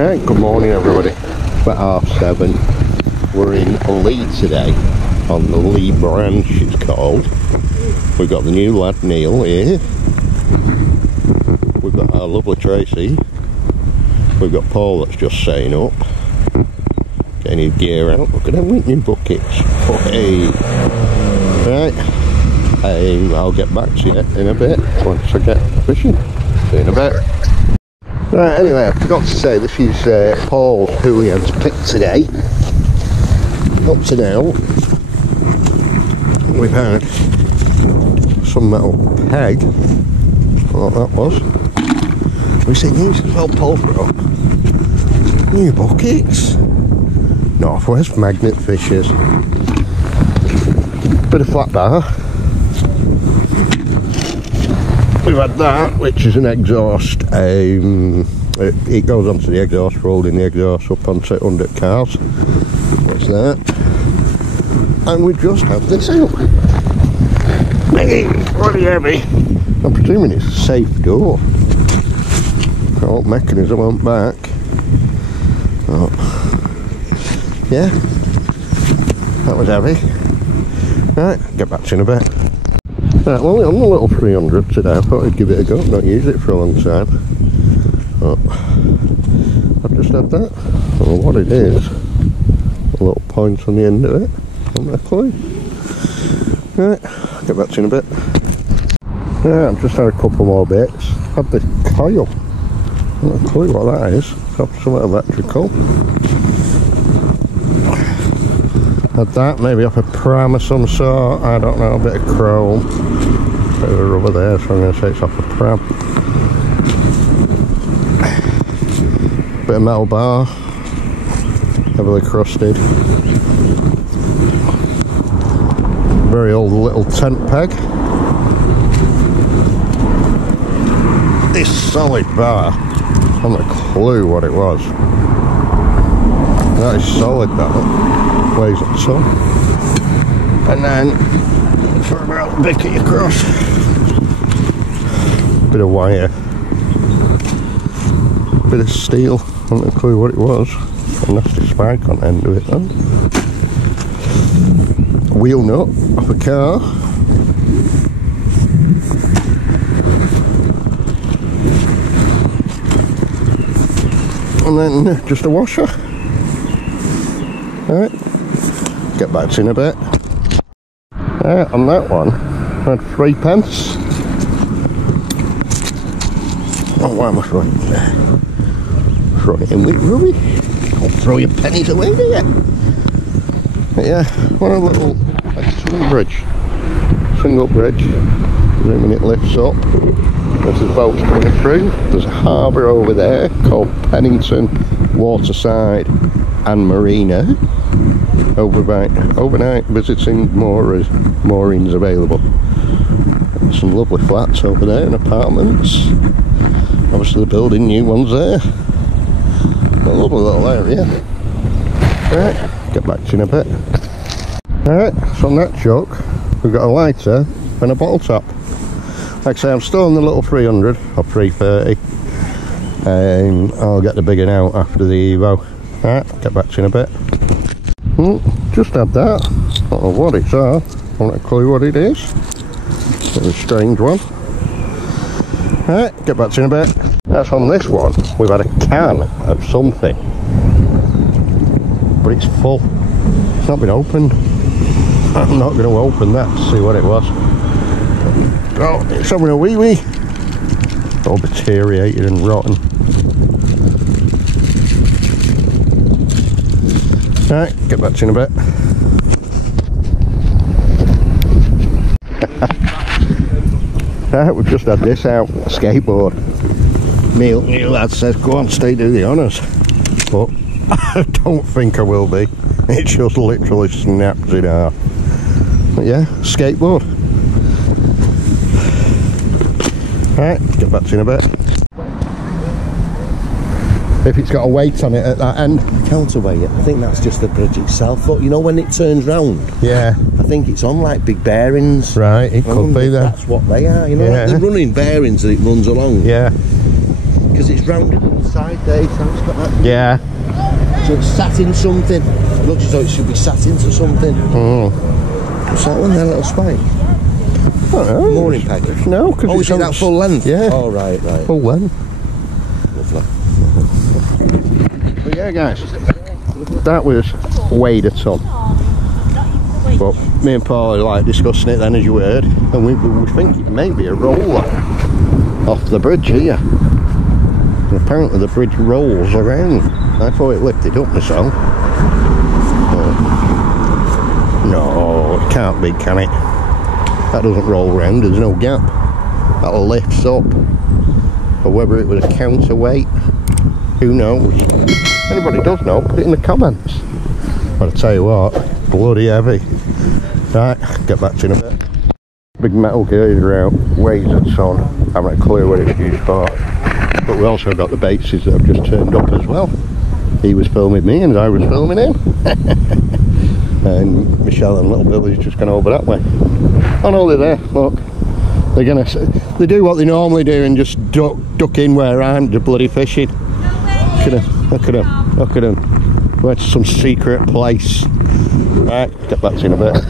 Alright, good morning everybody. About 7:30. We're in Leigh today, on the Leigh branch it's called. We've got the new lad Neil here. We've got our lovely Tracy. We've got Paul that's just setting up. Getting his gear out. Look at them new buckets. Hey. Right. I'll get back to you in a bit once I get fishing. See you in a bit. Right, anyway, I forgot to say this is Paul Julian's pick today. Up to now, we've had some metal peg. What that was. We see these as well, Paul Pro. New buckets. Northwest magnet fishers. Bit of flat bar. We've had that, which is an exhaust. It goes onto the exhaust, rolling the exhaust up onto under cars. What's that? And we just had this out. Hey, bloody heavy. I'm presuming it's a safe door. The whole mechanism went back. Oh. Yeah, that was heavy. Right, get back to you in a bit. Right, well, on the little 300 today, I thought I'd give it a go. I've not used it for a long time. Oh, I've just had that. I don't know what it is. A little point on the end of it. I'm not a clue. Right, get back to you in a bit. Yeah, I've just had a couple more bits. Had this coil. I've not a clue what that is. Got something electrical. Had that, maybe off a pram of some sort, I don't know, a bit of chrome, bit of a rubber there, so I'm going to say it's off a pram. Bit of metal bar, heavily crusted. Very old little tent peg. This solid bar, I haven't a clue what it was. That is solid, that one. Weighs a ton. And then for about a bicket across, bit of wire, bit of steel. I haven't a clue what it was. A nasty spike on the end of it then. Wheel nut off a car. And then just a washer. Alright, get back to you in a bit. On that one, I had 3 pence. Oh, why am I throwing it there? Throw it in with rubbish. Don't throw your pennies away, do you? But yeah, one of the little swing bridge. Single bridge. When it lifts up, there's a boat coming through. There's a harbour over there called Pennington Waterside and Marina. Overnight visiting moorings available. There's some lovely flats over there and apartments. Obviously they're building new ones there. A lovely little area. Right, get back to you in a bit. Alright, so on that chuck we've got a lighter and a bottle top. Like I say, I'm still on the little 300 or 330. I'll get the big one out after the Evo. Alright, get back to you in a bit. Just had that. Don't know what it's at. Not a clue what it is. It's a strange one. Alright, get back to you in a bit. That's on this one. We've had a can of something. But it's full. It's not been opened. I'm not going to open that to see what it was. Oh, it's having a wee-wee. All deteriorated and rotten. Right, get back to you in a bit. Right, we've just had this out, a skateboard. Neil lad says, go on, stay, do the honours. But I don't think I will be. It just literally snaps in half. But yeah, skateboard. Right, get back to you in a bit. If it's got a weight on it at that end. Counterweight, I think that's just the bridge itself. But you know when it turns round? Yeah. I think it's on like big bearings. Right, it could be then. That's what they are, you know, yeah. like the running bearings that it runs along. Yeah. because it's rounded on the side there, so it's got that. Yeah. So it's sat in something. It looks as though it should be sat into something. What's that one there, little spike? I don't know. Mooring peg? No, because it's that full length? Yeah. Oh, right. Full length. Lovely. But yeah, guys, that was weighed a ton. But me and Paul are like discussing it then, as you heard, and we think it may be a roller off the bridge here. And apparently the bridge rolls around. I thought it lifted up myself. No, it can't be, can it? That doesn't roll around, there's no gap. That lifts up. Or whether it was a counterweight, who knows? If anybody does know, put it in the comments. But I tell you what, bloody heavy. Right, get back to you in a bit. Big metal girder out, weighs a ton. I haven't a clue what it's used for. But we also got the bases that have just turned up as well. He was filming me and I was filming him. And Michelle and little Billy's just gone over that way. Oh no, they're there, look. They do what they normally do and just duck in where I'm bloody fishing. Look at them. We're to some secret place. Right, get back to you in a bit.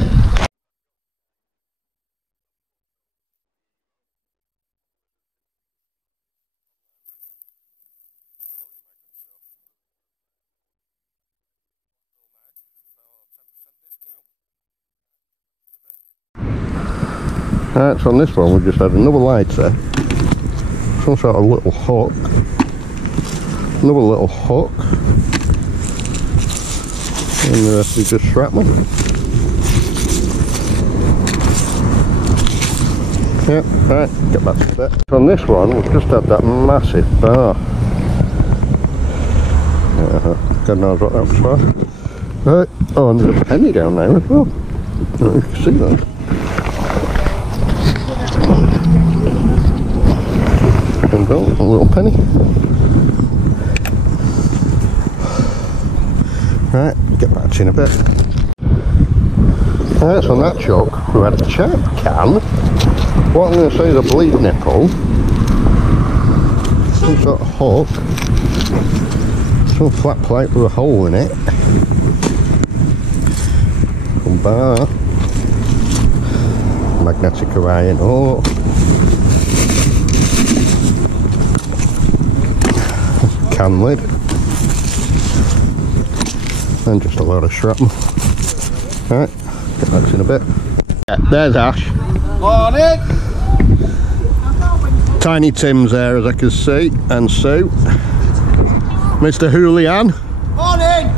Right, so on this one we've just had another lighter, some sort of little hook, another little hook, and the rest is just shrapnel. Yep, right, get back to that. So on this one we've just had that massive bar. God knows what that was for. Right, oh, and there's a penny down there as well. I don't know if you can see that. And a little penny. Right, get back to you in a bit. Right, so on that chuck, we had a chap can. What I'm going to say is a bleed nipple. Some sort of hook. Some flat plate with a hole in it. Some bar. Magnetic iron ore. Can lid. And just a load of shrapnel. Alright, get back to you in a bit. Yeah, there's Ash. Morning! Tiny Tim's there as I can see, and Sue. Mr. Hoolihan. Morning!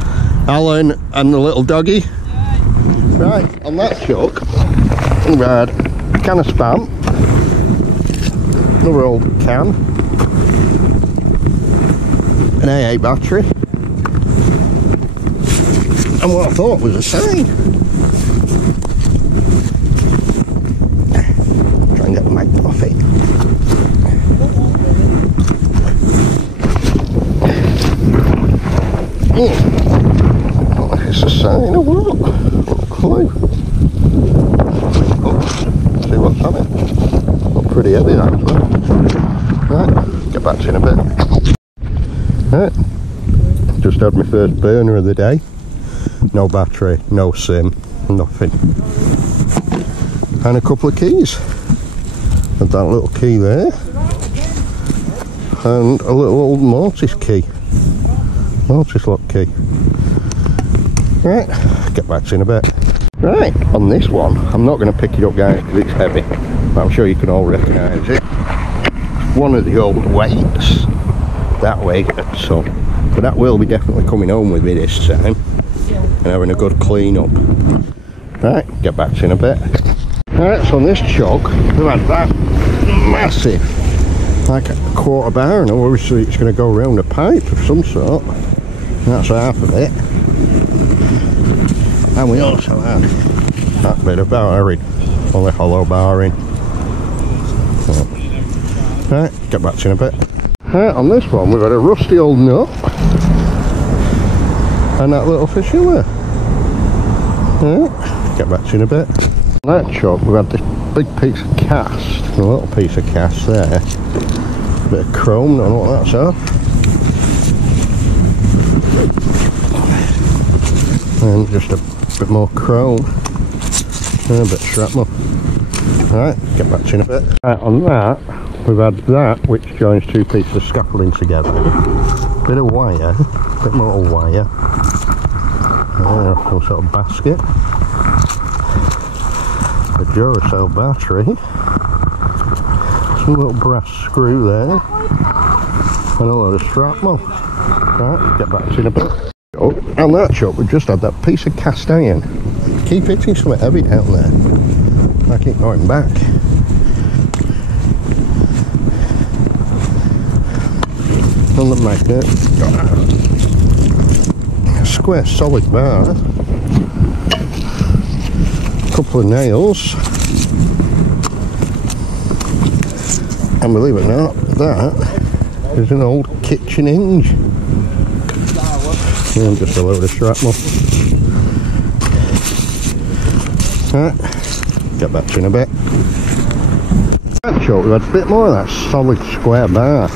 Alan and the little doggy. Right, on that chuck, we've had a can of Spam. Another old can. An AA battery, and what I thought was a sign. Try and get the mag off it. Oh, it's a sign or what? Not a clue. Oh, see what's on it. Not pretty heavy that as well. Right, get back to you in a bit. Right, just had my first burner of the day. No battery, no SIM, nothing. And a couple of keys. And that little key there. And a little old mortise key. Mortise lock key. Right, get back to you in a bit. Right, on this one, I'm not going to pick it up guys because it's heavy. But I'm sure you can all recognise it. One of the old weights. That way a ton, but that will be definitely coming home with me this time and having a good clean up. Right, get back to you in a bit. Right, so on this chuck we've had that massive, like a quarter bar, and obviously it's going to go around a pipe of some sort. And that's half of it. And we also had that bit of barring, only hollow barring. Right, get back to you in a bit. Right, on this one we've had a rusty old nut and that little fish in there. Right, get back to you in a bit. On that chuck we've had this big piece of cast, a little piece of cast there, Bit of chrome, don't know what that's off. And just a bit more chrome. And a bit of shrapnel. Right, get back to you in a bit. Right, on that, we've had that, which joins two pieces of scaffolding together. Bit of wire, bit more wire. Some sort of basket. A Duracell battery. Some little brass screw there. And a load of shrapnel. Right, get back to you in a bit. Oh, on that shop, we've just had that piece of cast iron. Keep hitting something heavy down there. I keep going back. On the magnet, a square solid bar, a couple of nails, and believe it or not, that is an old kitchen hinge. And just a load of shrapnel. Right, get back to you in a bit. That short, we've had a bit more of that solid square bar.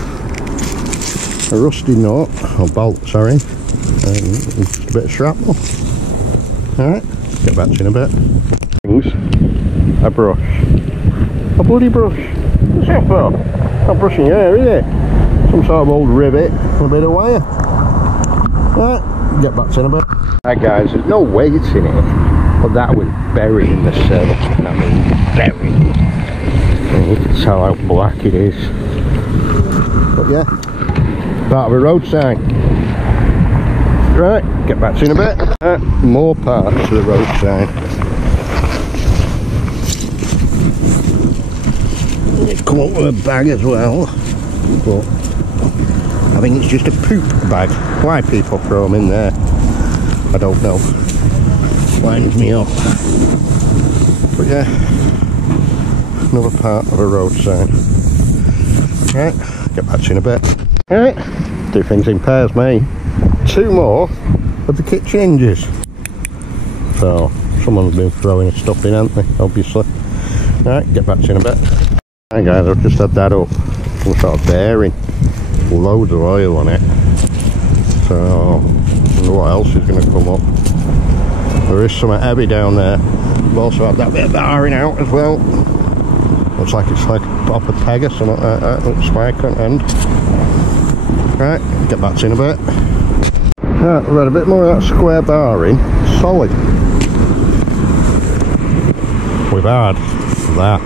A rusty nut, or bolt, sorry. And just a bit of shrapnel. Alright, get back to you in a bit. A brush. A bloody brush. What's that for? Not brushing your hair, is it? Some sort of old rivet and a bit of wire. Right, get back to you in a bit. Right guys, there's no weight in it. But that was buried in the sill. I mean, buried. And you can tell how black it is. But yeah, part of a road sign. Right, get back to you in a bit. More parts of the road sign. It's come up with a bag as well. But I think it's just a poop bag. Why people throw them in there, I don't know. Winds me up. But yeah, another part of a road sign. Right, get back to you in a bit. Right, do things in pairs, mate. Two more of the kitchen hinges. So someone's been throwing stuff in, hasn't they? Obviously. Right, get back to you in a bit. Right guys, I've just had that up. Some sort of bearing. Loads of oil on it. So I wonder what else is going to come up. There is something heavy down there. We've also had that bit of barring out as well. Looks like it's like off a peg or something like that. Looks spike on end. Right, get back to you in a bit. Right, we've had a bit more of that square barring. Solid. We've had that.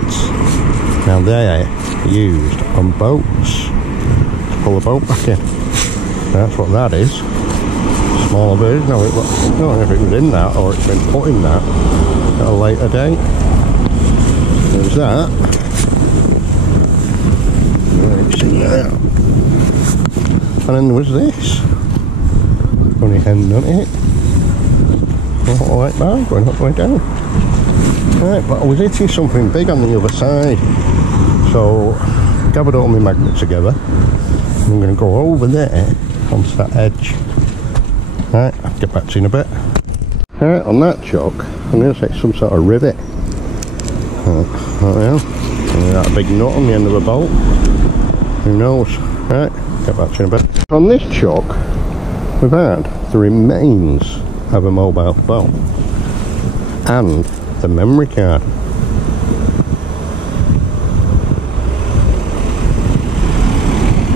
Now they're used on boats. To pull a boat back in. That's what that is. Smaller version. No, I don't know if it was in that or it's been put in that at a later date. There's that. Right, see that. And then there was this. Funny end on it. Not like that, going up, going down. Right, but I was hitting something big on the other side. So, gathered all my magnets together. I'm going to go over there onto that edge. Right, I'll get back to you in a bit. Right, on that chuck, I'm going to take some sort of rivet. Right, that big nut on the end of the bolt. Who knows? Right, get back to you in a bit. On this chuck, we've had the remains of a mobile phone and the memory card.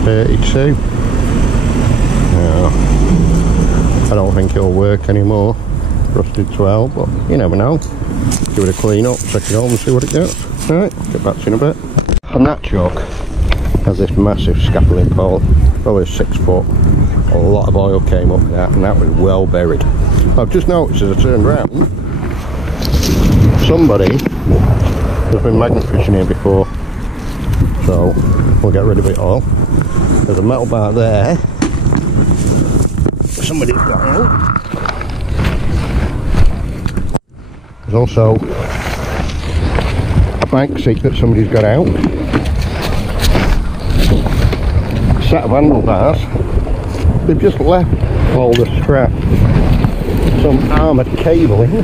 $32. I don't think it'll work anymore. Rusted 12, but you never know. Give it a clean up, check it home and see what it gets. Alright, get back to you in a bit. And that chuck has this massive scaffolding pole, probably 6 foot. A lot of oil came up with that, and that was well buried. I've just noticed as I turned round, somebody has been magnet fishing here before. So we'll get rid of it all. There's a metal bar there. Somebody's got out. There's also a bank seat that somebody's got out. A set of handlebars. They've just left all the strap. Some armoured cabling.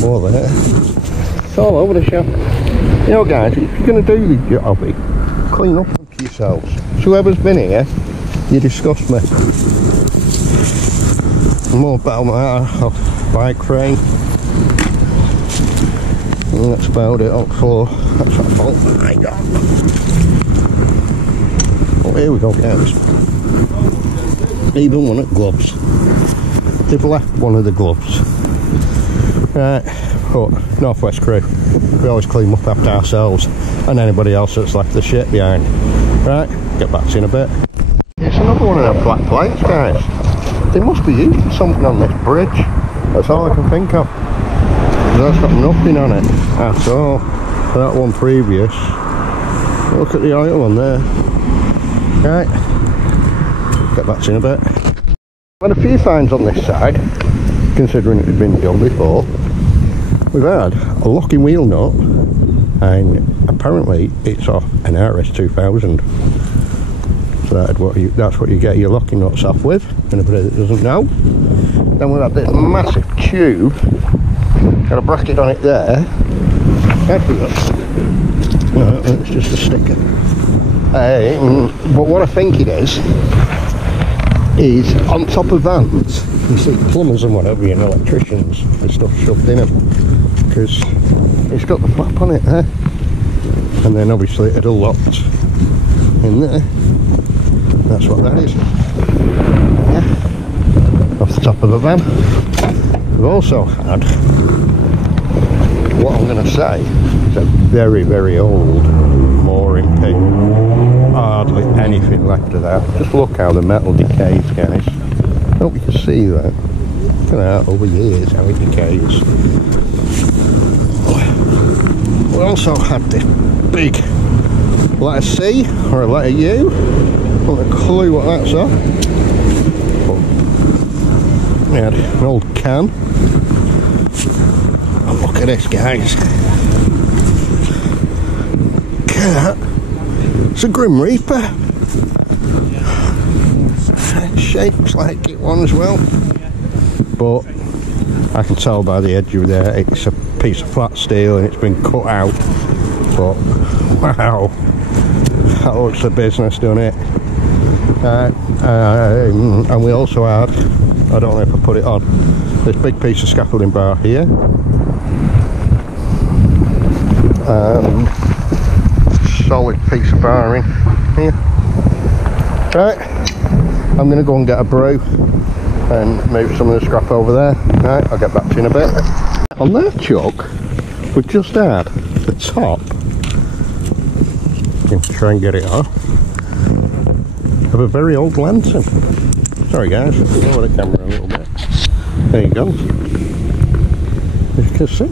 More there. It's all over the shop. You know, guys, if you're going to do your hobby, clean up for yourselves. So whoever's been here, you disgust me. More about bike frame. And that's about it on the floor. That's what I thought. Oh my God. Oh, here we go, guys. Even one of the gloves. They've left one of the gloves. Right, but Northwest crew, we always clean up after ourselves and anybody else that's left the shit behind. Right, get back to you in a bit. It's another one of them flat plates, guys. They must be using something on this bridge. That's all I can think of. That's got nothing on it at all. For that one previous. Look at the oil on there. Right, get back to you in a bit. I've had a few finds on this side, considering it had been done before. We've had a locking wheel nut, and apparently it's off an RS2000. So that's what you get your locking nuts off with, anybody that doesn't know. Then we've had this massive tube, got a bracket on it there. No, it's just a sticker. But what I think it is on top of vans, you see plumbers and whatever, and electricians with stuff shoved in them, because it's got the flap on it there, and then obviously it'll locked in there. That's what that is. Yeah, off the top of the van. We've also had what I'm going to say is a very, very old mooring pin. Hardly anything left of that. Just look how the metal decays, guys. I hope you can see that. Look at that over years, how it decays. We also had this big letter C or a letter U. Not a clue what that's on. But we had an old can. And look at this, guys. Look at that. It's a Grim Reaper. It shapes like it one as well. But I can tell by the edge of there it's a piece of flat steel and it's been cut out. But wow, that looks the business, doesn't it? And we also had, I don't know if I put it on, this big piece of scaffolding bar here. Solid piece of barring here. Right, I'm going to go and get a brew and move some of the scrap over there. Right, I'll get back to you in a bit. On that chuck, we've just had the top, you can try and get it off, of a very old lantern. Sorry guys, lower the camera a little bit. There you go. As you can see,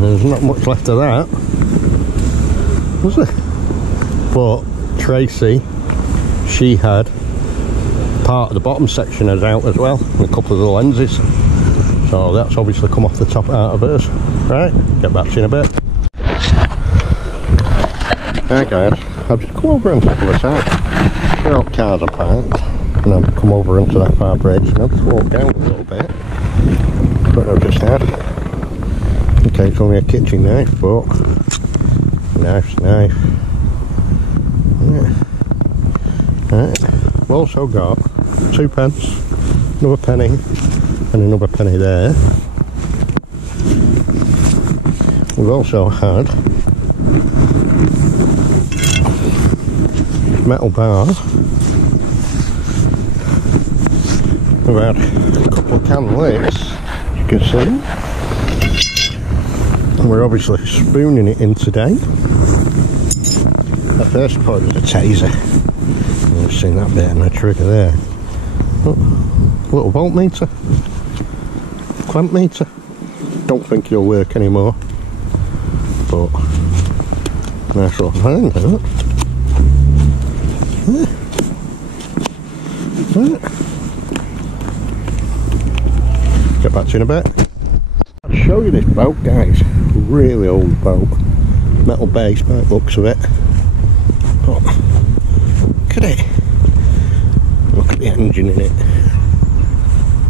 there's not much left of that, was there? But Tracy, she had part of the bottom section is out as well, and a couple of the lenses. So that's obviously come off the top out of hers. Right, get back to you in a bit. Right guys, I've just come over onto the side. You know, cars are parked, and I've come over into that far bridge, and I've just walked down a little bit. But I've just had. Okay, it's only a kitchen knife, but knife's knife. Yeah. Right. We've also got 2 pence, another penny, and another penny there. We've also had metal bar. We've had a couple of can lids, as you can see. And we're obviously spooning it in today. At first I thought it was a taser. You've seen that bit and the trigger there. Oh, little voltmeter, clamp meter. Don't think it'll work anymore, but nice little thing, isn't it? Yeah. Get back to you in a bit. I'll show you this boat, guys. Really old boat, metal base by the looks of it. But look at it. Look at the engine in it.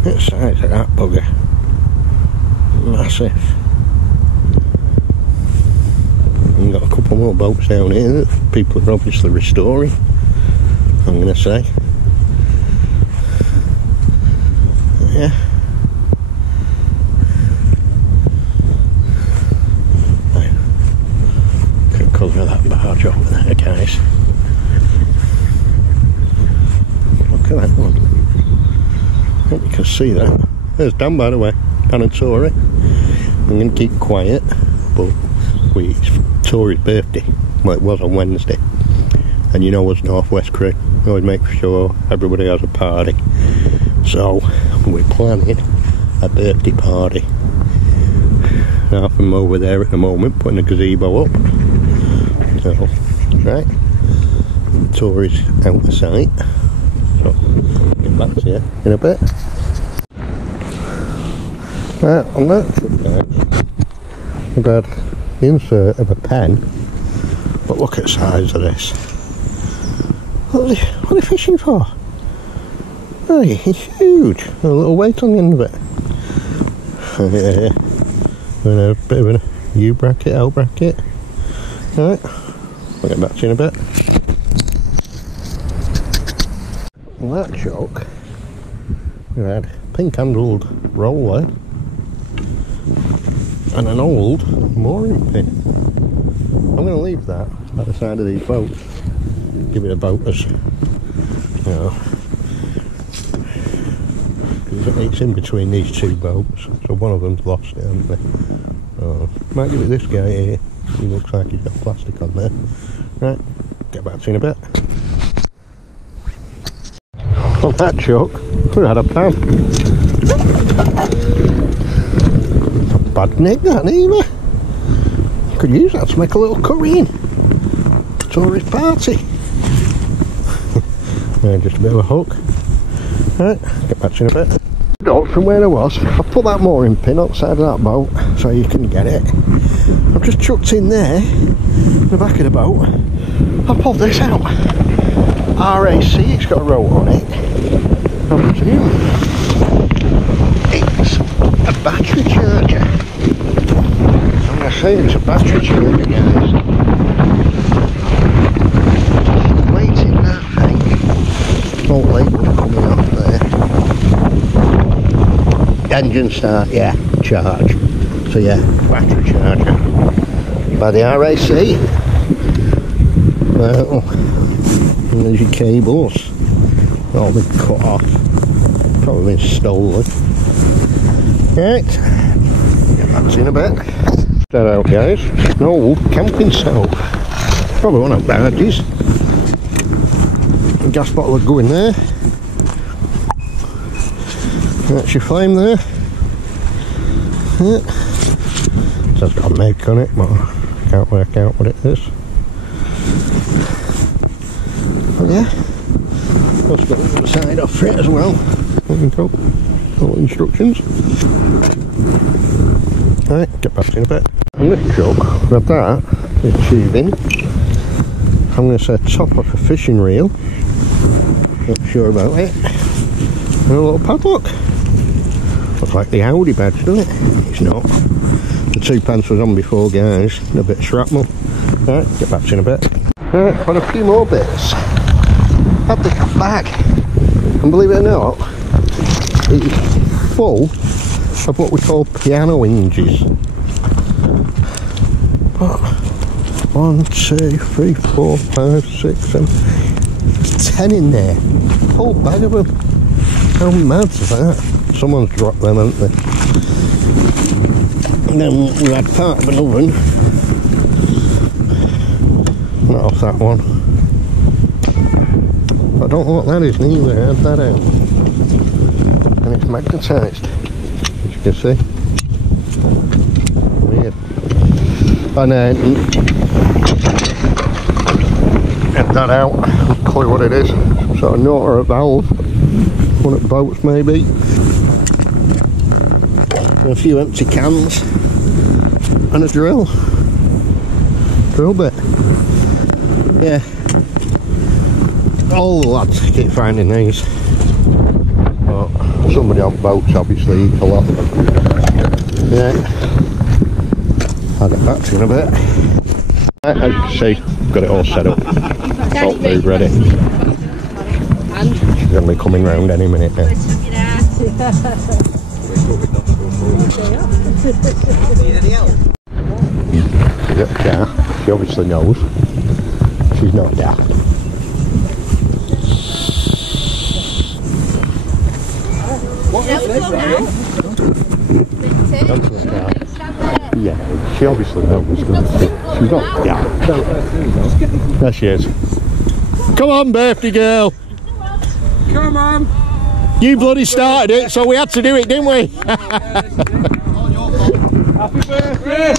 Look at the size of that bugger. Massive. more boats down here that people are obviously restoring, I'm going to say. Yeah. Right. Could colour that barge over there, guys. Look at that one. I hope you can see that. There's Dan, by the way. Dan and Tori. I'm going to keep quiet, but it's Tori's birthday. Well, it was on Wednesday. And you know us Northwest crew, we always make sure everybody has a party. So we're planning a birthday party. Half of them over there at the moment, putting a gazebo up. So, right, Tori's out of sight. So, get back to you in a bit. Right, on that guys, we've had the insert of a pen, but look at the size of this. What are they fishing for? Oh, it's huge. A little weight on the end of it. Yeah. And a bit of a U-bracket, L-bracket. Right, I'll get back to you in a bit. Well, that joke, we had pink handled roller and an old mooring pin. I'm going to leave that by the side of these boats. Give it a boaters. You know, it's in between these two boats, so one of them's lost it, haven't they? Might give it this guy here. He looks like he's got plastic on there. Right, get back to you in a bit. On that chuck, we had a pan. It's a bad nick, that either. Could use that to make a little curry in. Tori's party. Just a bit of a hook. Right, get back to you in a bit. From where I was, I put that mooring pin on the side of that boat so you can get it. I've just chucked in there, in the back of the boat. I pulled this out. RAC, it's got a rope on it. It's a battery charger. I'm going to say it's a battery charger, guys. Waiting that thing. Salt label coming up there. Engine start, yeah, charge. So yeah, battery charger. By the RAC. Well, and there's your cables. All been cut off. Probably been stolen. Right, get back to you in a bit. That out, guys. An old camping stove. Probably one of barges. A gas bottle would go in there. That's your flame there. Yeah. So it's got a make on it, but I can't work out what it is. But yeah, also got the other side off for it as well. There you go. All instructions. Right, get back to you in a bit. On this truck, with that, it's sheathing. I'm going to say top off a fishing reel. Not sure about it. And a little padlock. Looks like the Audi badge, doesn't it? It's not. The 2 pence was on before, guys. And a bit of shrapnel. Right, get back to you in a bit. Right, on a few more bits. Had this bag. And believe it or not, it's full of what we call piano hinges. But 1, 2, 3, 4, 5, 6, 7, 10 in there. Whole bag of them. How mad is that? Someone's dropped them, haven't they? And then we had part of an oven. Not off that one. I don't know what that is neither. I had that out. And it's magnetised, as you can see. Weird. And then get that out. I'll clear what it is. Some sort of nut or a valve. One at boats maybe. And a few empty cans. And a drill. Drill bit. Yeah. All the lads keep finding these. But somebody on boats obviously eats a lot of them. Yeah. I'll get back to you in a bit. As you can see, got it all set up. Salt food ready. She's going to be coming round any minute now. She's at the car. She obviously knows. She's not daft. What is this, right? Yeah, she obviously knows. She's not daft. There she is. Come on, birthday girl. Come on. You bloody started it, so we had to do it, didn't we? Happy birthday.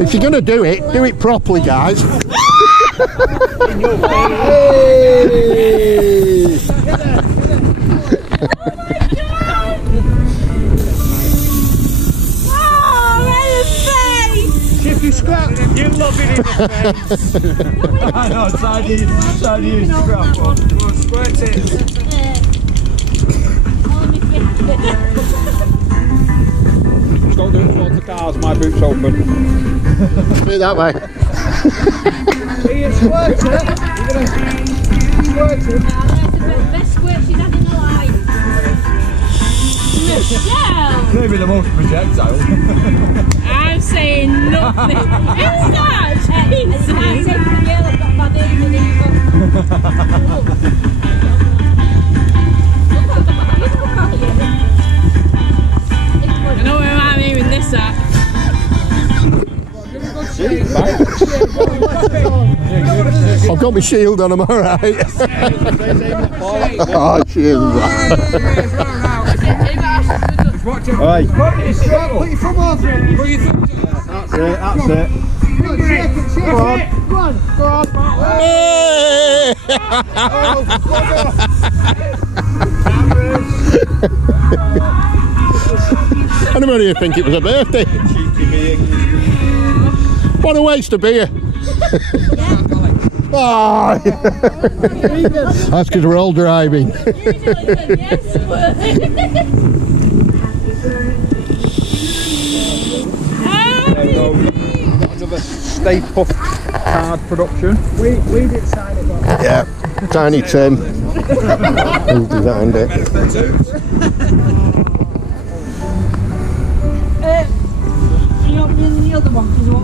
If you're going to do it properly, guys. Scrap, you love it in the face. I know, side you scrap one. Come on, squirt it. Just don't do it towards the cars, my boot's open. Do it that way. Are you squirting? You're going to squirt it? That's the best squirt she's had in her life. Michelle! Maybe the most projectile. I'm saying nothing. Who's that? Jesus! I take the girl I've got bad aim in either. I know where I'm aiming this at. I've got my shield on, I'm alright. Oh, cheers. Right. Put your thumb on. That's it, that's it. Go on. Go on. Hey! Anybody here think it was a birthday? What a waste of beer. Oh. That's because we're all driving. Another Stay Puft card production. We did sign it. Yeah, Tiny Tim. Who designed it? You're not doing the other one because what?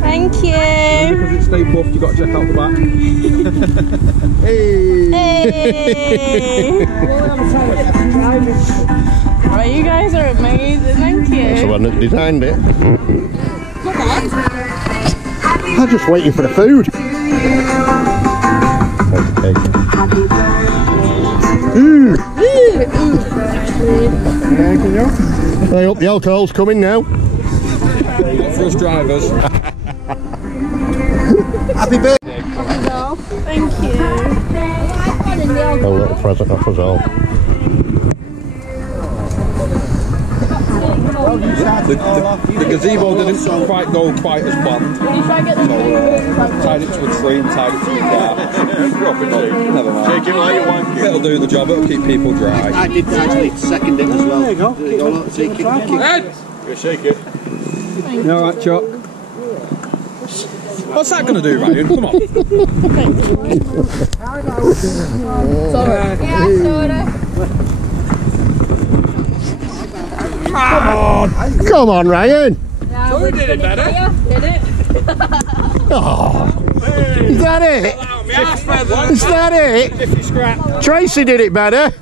Thank you. Because it's Stay Puft, you've got to check out the back. Hey! Oh, you guys are amazing, thank you. That's the one that designed it. I'm just waiting for the food. Okay. I hope the alcohol's coming now. For us drivers. Happy birthday! Thank you. A little present off us all. The gazebo didn't quite go quite as planned. So tied it to a tree and tied it to a car. Never mind. Shake it like you want. It'll do the job, it'll keep people dry. I did actually second it as well. There you go. Ed! You shake it. You alright, Chuck? What's that going to do, Ryan? Come on. Come on, Ryan! Yeah, we did it better. Did it? Oh, is that it? Is that it? Tracy did it better.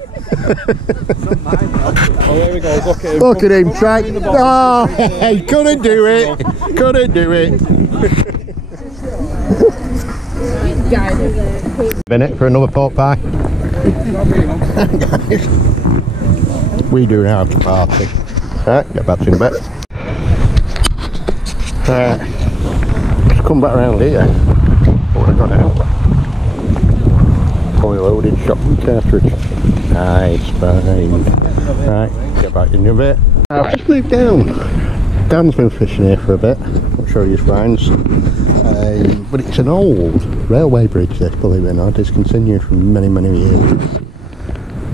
Oh, here we go. Look at him, Trey. Oh, he couldn't do it. Couldn't do it. Minute for another pork pie. We do now after party. Right, get back to in a bit. Just come back around here. What have I got now? Fully loaded shotgun cartridge. Nice, fine. Right, get back in a bit. I've just moved down Dan's been fishing here for a bit. I'll show you his finds. But it's an old railway bridge, this, believe it or not. It's continued for many, many years.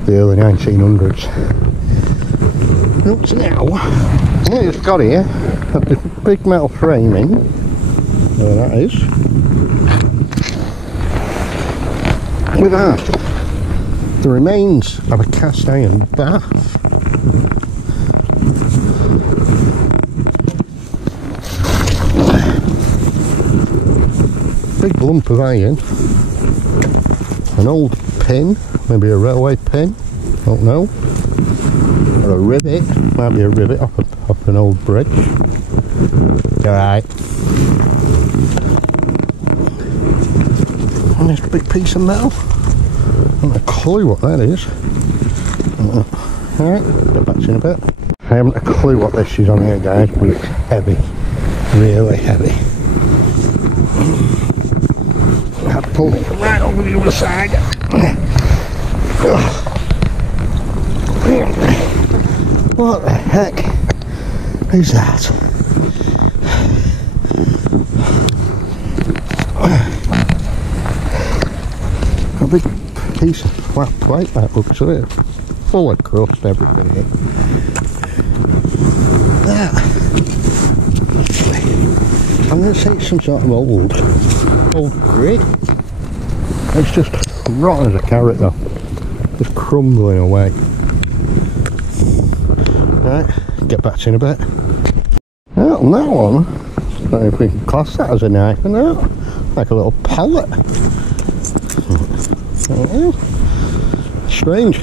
The early 1900s. Up to now, what it's got here, this big metal framing. There that is. With that, the remains of a cast iron bath. Big lump of iron, an old pin, maybe a railway pin, don't know, or a rivet, might be a rivet off an old bridge. Alright. And this big piece of metal, I haven't a clue what that is. Alright, get back to you in a bit. I haven't a clue what this is on here, guys, but it's heavy, really heavy. I pulled it right over the other side. What the heck is that? A big piece of flat plate that looks at it. Full of crust, everything in it. That. I'm going to say it's some sort of old grid. It's just rotten as a carrot though. Just crumbling away. Right, get back to you in a bit. Well, on that one, I don't know if we can class that as a knife or not. Like a little pallet. Strange.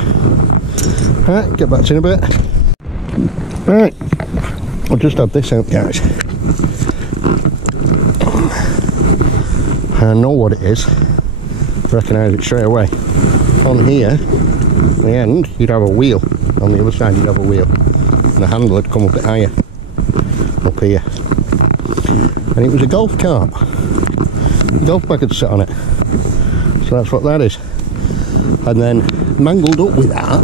Right, get back to you in a bit. Right, I'll just add this out, guys. I know what it is. Recognise it straight away. On here, the end, you'd have a wheel. On the other side, you'd have a wheel. And the handle would come a bit higher. Up here. And it was a golf cart. The golf bag had sit on it. So that's what that is. And then, mangled up with that,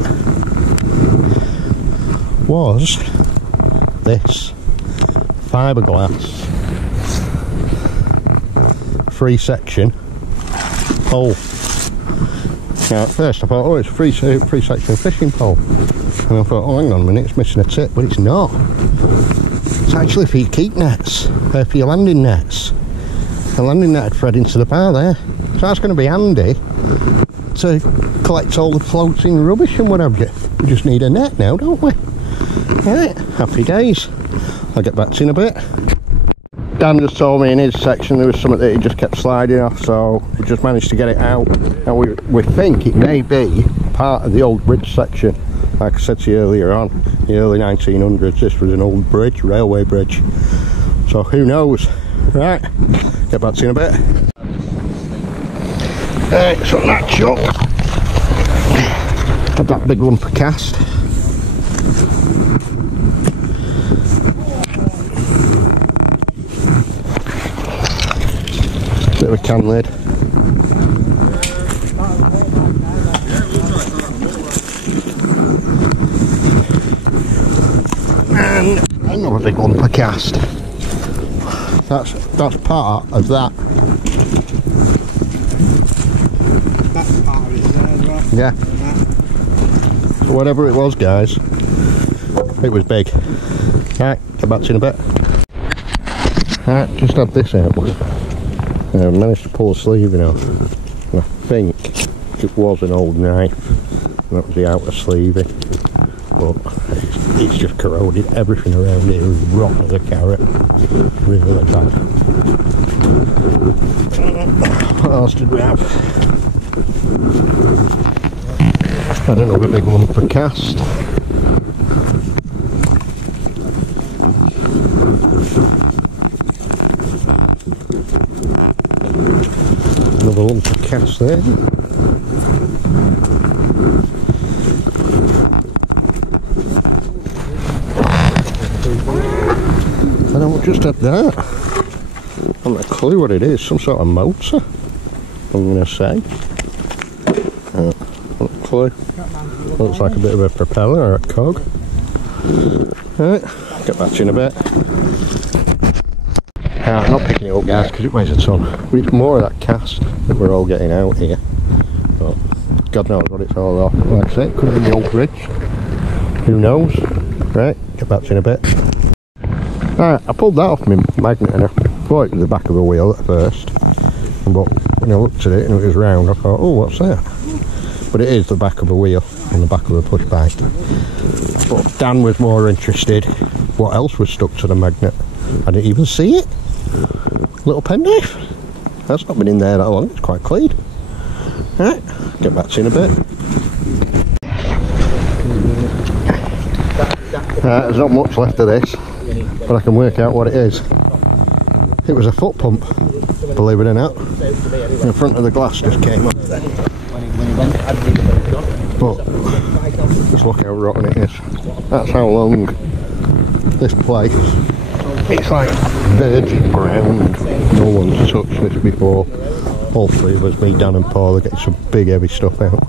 was this fiberglass 3-section pole. Now at first I thought, oh, it's a 3-section fishing pole, and I thought, oh, hang on a minute, it's missing a tip, but it's not. It's actually for your keep nets, for your landing nets. The landing net had thread into the bar there, so that's going to be handy to collect all the floating rubbish and what have you. We just need a net now, don't we? Right, happy days. I'll get back to you in a bit. Dan just told me in his section there was something that he just kept sliding off, so he just managed to get it out. And we think it may be part of the old bridge section. Like I said to you earlier on, the early 1900s, this was an old bridge, railway bridge. So who knows? Right, get back to you in a bit. Right, so that chuck had that big lump of cast. Bit of a can lid. And another big lump of cast. That's part of that. That's part of it there as well. Yeah. So whatever it was, guys, it was big. Right, get back to you in a bit. Right, just had this out. I managed to pull a sleeving off. And I think it was an old knife. And that was the outer sleeving. But it's just corroded. Everything around here is rotten as a carrot. Really bad. What else did we have? Had another big lump of cast. Another lump of cast there. And I'll just have that. I haven't a clue what it is. Some sort of motor, I'm going to say. Not a clue. Looks like a bit of a propeller or a cog. Right. get back to you in a bit. I'm not picking it up, guys, because it weighs a ton. But it's more of that cast that we're all getting out here. But God knows what it's all off. Like I say, it could have been the old bridge. Who knows? Right, get back to you in a bit. Right, I pulled that off my magnet and I thought it was the back of a wheel at first. But when I looked at it and it was round, I thought, oh, what's that? But it is the back of a wheel on the back of a push bike. But Dan was more interested what else was stuck to the magnet. I didn't even see it. Little penknife. That's not been in there that long, it's quite clean. Right, get back to you in a bit. There's not much left of this, but I can work out what it is. It was a foot pump, believe it or not. The front of the glass just came off. But just look how rotten it is. That's how long this place. It's like virgin ground. No one's touched this before. All three of us, me, Dan and Paul, are getting some big heavy stuff out.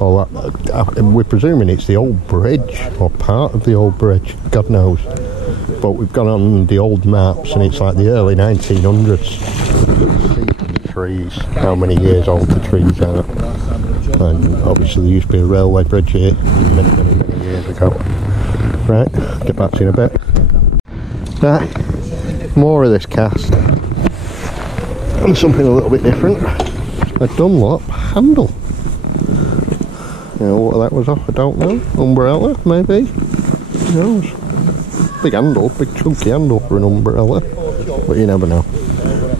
All that. We're presuming it's the old bridge, or part of the old bridge, God knows. But we've gone on the old maps and it's like the early 1900s. See the trees, how many years old the trees are. And obviously there used to be a railway bridge here many years ago. Right, get back to you in a bit. Right, more of this cast. And something a little bit different. A Dunlop handle. You know what that was off, I don't know. Umbrella, maybe? Who knows? Big handle, big chunky handle for an umbrella. But you never know.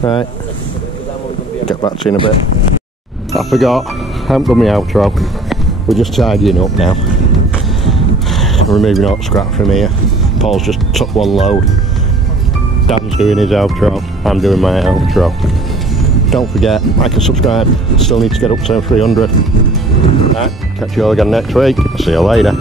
Right, get back to you in a bit. I forgot, I haven't done my outro. We're just tidying up now. Removing all the scrap from here. Paul's just took one load. Dan's doing his outro, I'm doing my outro. Don't forget, like and subscribe. Still need to get up to 300. Right, catch you all again next week. See you later.